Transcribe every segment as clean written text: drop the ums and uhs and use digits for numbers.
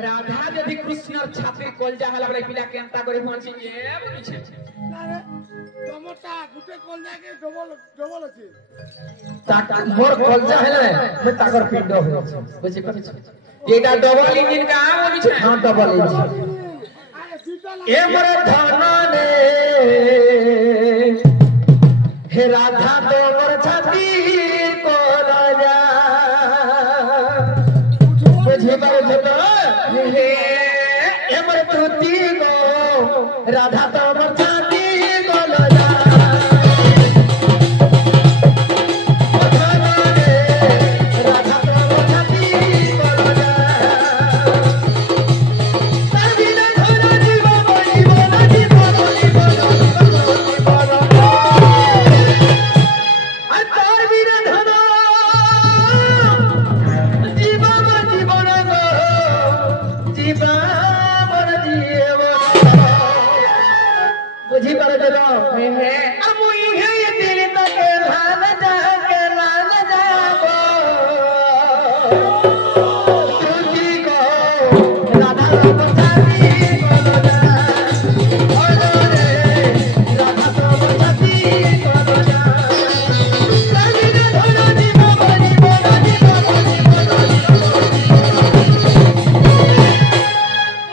राधा यदि कृष्ण छात्री कलजा हला बले पिला केनता करे पहुंची ए बोली छे अरे टमाटा गुटे कलजा के डबल डबल अछि ता मोर कलजा हला मैं ताकर पिंड हो बुझी पछ एटा डबल इंजन का बोली छे हां डबल इंजन ए मोर धन ने हे राधा तो मोर छाती कलजा बुझी पारो छे तो हे एमर त्रुटि गो राधा तो मोर छाती कलजा राधा तो मोर छाती कलजा ताबिना धरा जीव बली बोल जीव बली बोल अतार बिना धरा जीव जीवन गो जीवा मोर जीव बुझी पारो जलो हे अमुई हे दिल तक लाल जाबो तुझी को राधा राम छाती कलजा ओ रे राधा तो छाती कलजा ताबिना धरा जीव बली बोल जीव बली बोल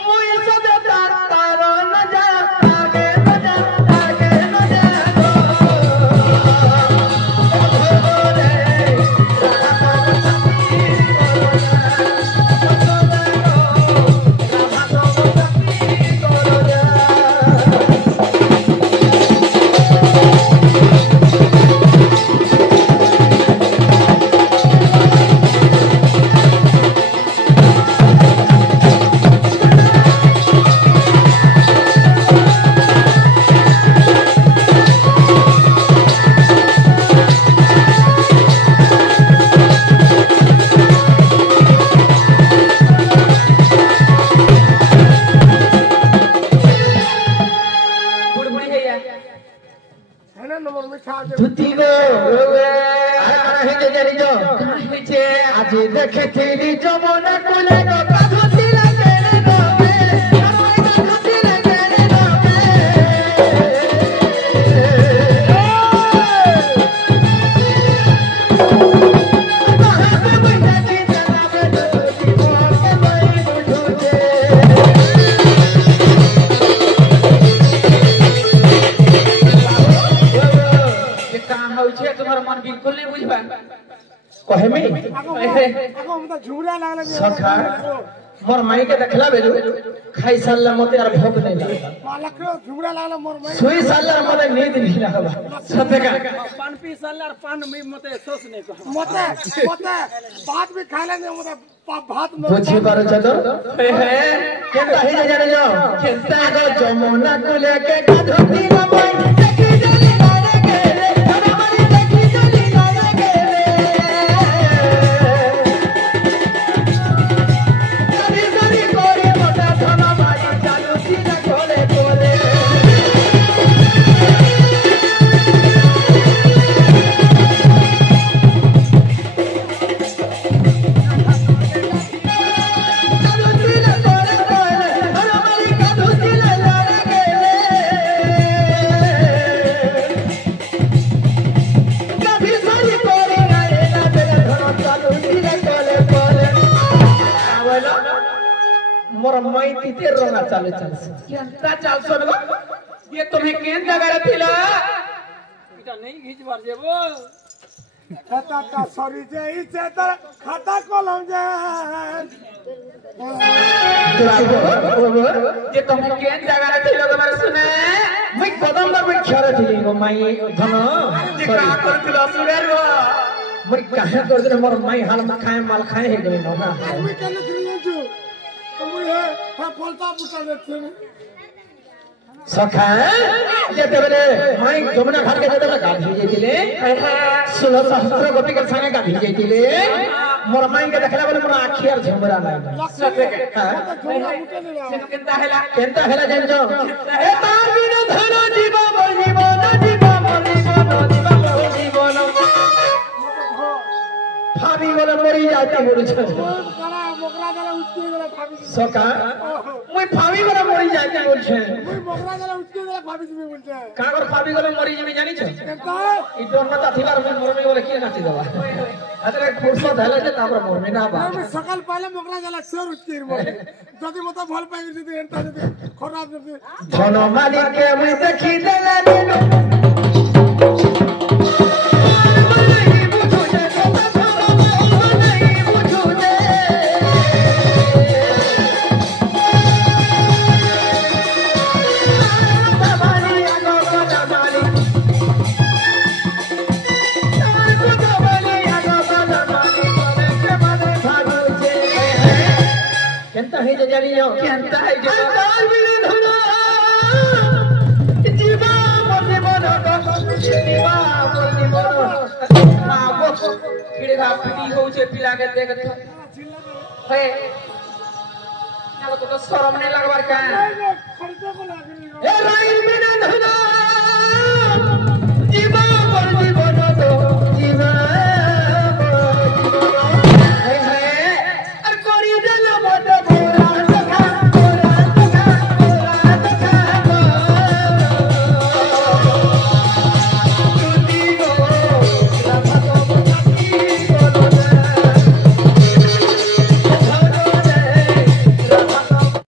मुई सदा तार न जा आगे न जा आगे न जा गो रे राधा तो छाती कलजा राधा तो छाती कलजा बुढ़बुड़ी हैया हेने नंबर मिठा दे धुती गो आरे काना हे जे जानी जो काहे छे आज देखथिली जमुना कुले गो काधुती लागे रे गो काई काधुती लागे रे गो बाहे बैठा की जना में धुती मोर के भाई बुझुचे ये काम हो छे तुम्हारा मन बिल्कुल नहीं बुझबा कहे में आगो हम त झुमरा लागले सखा मोर माई के देखला बेलु खाई सालला मते यार भूख नहीं लागला मालक झुमरा लागले मोर मई सुई सालला मते नींद नहीं लागला सतेका पान पी सालार पान में मते सोच नहीं को मते भात भी खाले ने मते भात में बुझी पारो छतो हे केता ही जाने जो केता गो जमुना को लेके काधुती ना माई देखी जली गाने के रे हमारी देखी जली गाने के रे कभी कभी कोरी मोटा धना माई चालू सी ना कोले कोले काधुती ना कोले कोले हमारी काधुती ना लाने के रे कभी सारी कोरी ना एला तेरा धना चालू सी ना कोले कोले आवलो मोर मई तीते रोना चालू चल केनता चाल सोनगो ये तुम्हें केन जगह थिला इटा नहीं घिच बार जेबो खाता सरी जे ई से त खाता कलम जे ये तुम्हें केन जगह थिला तुम्हारे सुने मैं कदम दर में खरे थी गो मई धन जे का करथिला सुरेर गो मैं काहे कर दे मोर मई हाल में खाए माल खाए हे गई ना आदमी केने सुनियो छु तुम हे फलता पुटा देते सखा जेतेबेले माई जमुना घाट के जेतेबेले गाधी जेतिले 16 सहस्त्र गोपी के संगे गाधी जेतिले मोर माई के देखला बेले मोर आखियार झुमरा नाही केनता हेला जानजो ए तार बिना धन जीवा बली बोल जीवा बली बोल जीवा बली बोल भाभी बोले मरी जाती बुढ़ी छ মোগরা গেলে উঠকে গেলে ভাবি সকা মুই ফাবি করে মরি যাইতে বলছে তুই মোগরা গেলে উঠকে গেলে ভাবি দিবি বলছে কাগর ফাবি করে মরি যাবি জানিছ কেনতা এই জন্মটা থিবার মরমি বলে কি নাচি দেবা আরে ফুরসত হলে যে তারপর মরমি না বা আমি সকাল পাইলে মোগরা গেলে সর উঠকে মরে যদি মতো ভাল পাই যদি এন্টা যদি খারাপ যদি ধন মালিককে মুই দেখি দেলা দিনো কেনতা হই যে জানিও কেনতা হই যে কাল বিলে ধরা জীবা মতে মন জীবা মতে মন মা গো কিড়ে গা পিটি হউছে পিলাকে দেখত হে নালো তো শরম নাই লাগবার কা খরচ কো লাগি